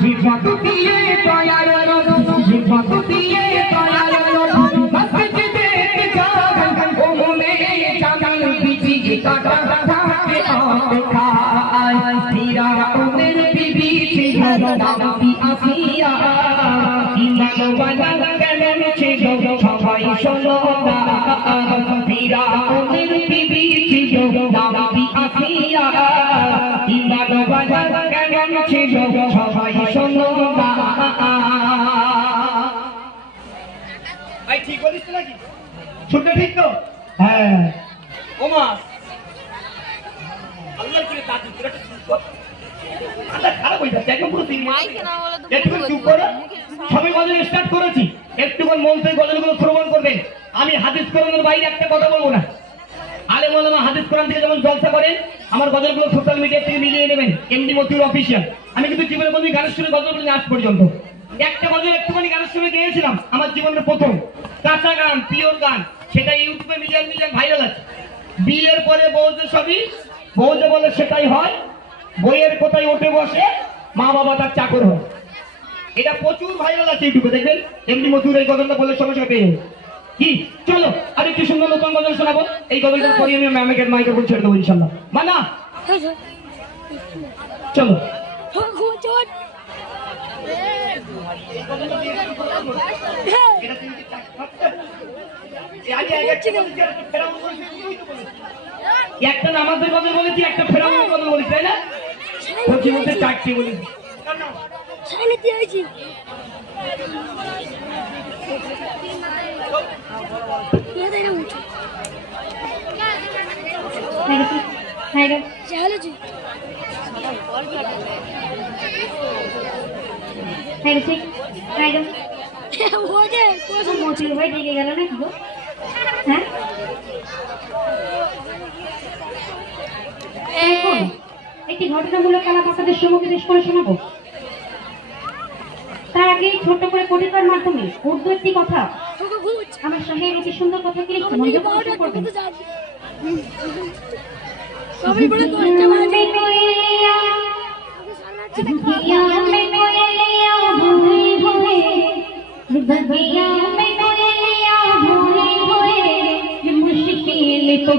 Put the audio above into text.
জীবন দিয়ে দয়াল জীবন দিয়ে দয়াল মসজিদে বিচার। ও মনে ঠিক বলিস তো নাকি? শুনতে ঠিক তো? হ্যাঁ। ওমা। আল্লাহর করে দাদু তোরা একটু চুপ কর। মাথা খারাপ হয়ে যাচ্ছে একদম পুরো তিন মাইকে না বলে তো একটু চুপ করো। সবাই গজল স্টার্ট করেছি। একটুক্ষণ মন থেকে গজলগুলো শ্রবণ করবেন আমি হাদিস কোরআনের বাইরে একটা কথা বলব না। আলে মোলামা হাদিস কোরআন থেকে যেমন জলসা করেন আমার গজলগুলো সোশ্যাল মিডিয়া থেকে মিলিয়ে নেবেন এমডি মতিউর অফিসিয়াল আমি কিন্তু জীবনে কোনদিন গানের সুরে গজল আজ পর্যন্ত। একটা গজল একটুখানি গানের সুরে গেয়েছিলাম আমার জীবনের প্রথম। কাঁচা গান পিওর গান সেটা ইউটিউবে মিলিয়ন মিলিয়ন ভাইরাল আছে। বিয়ের পরে যে সবই বউ বলে সেটাই হয় বইয়ের কোথায় উঠে বসে মা বাবা তার চাকর হয়। এটা প্রচুর ভাইরাল আছে ইউটিউবে দেখবেন? এমনি মধুর এই গজলটা বলে সঙ্গে সঙ্গে পেয়ে কি? চলো আর একটু সুন্দর নতুন গজল শোনাবো। এই গজলটা পরে আমি ম্যামের মাইকের উপর ছেড়ে দেবো ইনশাল্লাহ। মানা? চলো। এটা তুমি কি একটা নামাজের কথা বলেছি একটা ফেরাউনের কথা বলেছি তাই না? প্রতি মধ্যে চারটি বলেছি মোচুর ভাই ডেকে গেল নাকি গো? হ্যাঁ এখন একটি ঘটনামূলক আলাপ আপনাদের সম্মুখে পেশ করে শোনাবো। তার আগে ছোট্ট করে কবিতার মাধ্যমে উর্দু একটি কথা। আমার শাহের অতি সুন্দর কথা কি দিয়ে শুরু করবেন সবাই বলে দশটা বাজে।